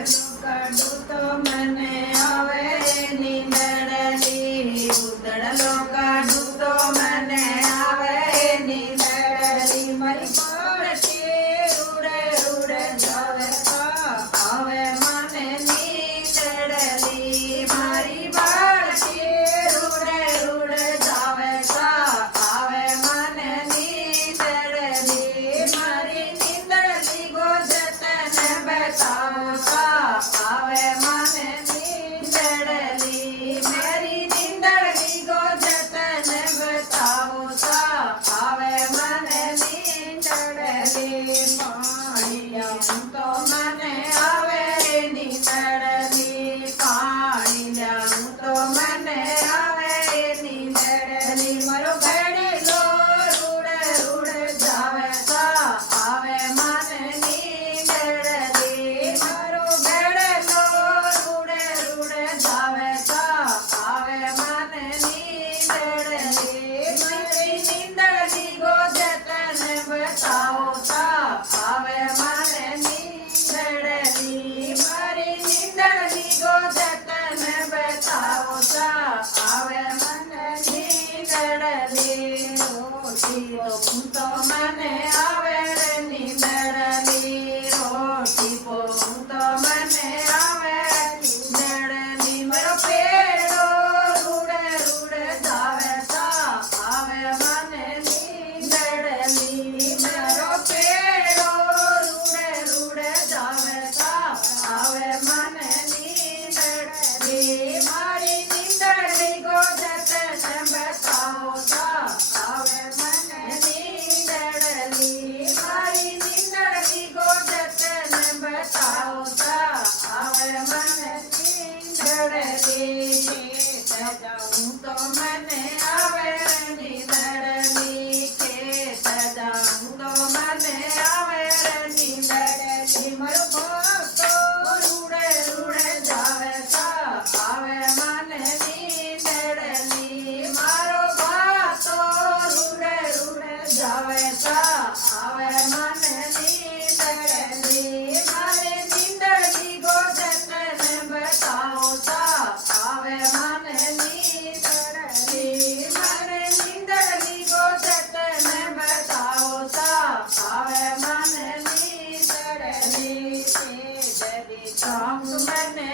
કાઢું તો મને આવે નીંદડલી, ઉતળલો કાઢું તો મને આવે નીંદડલી, મારી પડખી રૂડે રૂડે જાવે તો આવે મને નીંદડલી, મારી પડખી રૂડે રૂડે જાવે તો આવે મને નીંદડલી, મારી નીંદડલી ગોજતને બતાવો તો આવે મને નીંદડલી, મારી નીંદડલી ગોજતને બતાવો તો આવે મને નીંદડલી, પાણી જાઉં તો મને આવે નીંદડલી, પાણી જાઉં તો મને આવે નીંદડલી, મારો ઘડેલો રૂડે રૂડે જાવે તો આવે મને નીંદડલી, મારો ઘડેલો રૂડે રૂડે જાવે તો આવે મને નીંદડલી, મારી નીંદડલી ગોજતને બતાવો તો આવે મને નીંદડલી, મારી નીંદડલી ગોજતને બતાવો તો આવે મને નીંદડલી, રોટી પોઉં તો મને આવે નીંદડલી, રોટી પોઉં તો મને આવે નીંદડલી, મારો પેડો રૂડે રૂડે જાવે તો આવે મને નીંદડલી, મારો પેડો રૂડે રૂડે જાવે તો આવે મને નીંદડલી, મારી નીંદડલી ગોજતને બતાવો તો આવે મને નીંદડલી, મારી નીંદડલી ગોજતને બતાવો તો આવે મને નીંદડલી, ખેત જાઉં તો મને આવે નીંદડલી, ખેત જાઉં તો મને આવે નીંદડલી, મારો ભક્તો રૂડે રૂડે જાવે તો આવે મને નીંદડલી, મારો ભક્તો રૂડે રૂડે જાવે તો આવે મને નીંદડલી, મારે નીંદડલી ગોજતને બતાવો તો આવે મને નીંદડલી, મારે નીંદડલી ગોજતને બતાવો તો આવે મને નીંદડલી, તે જરી ચાંગ મને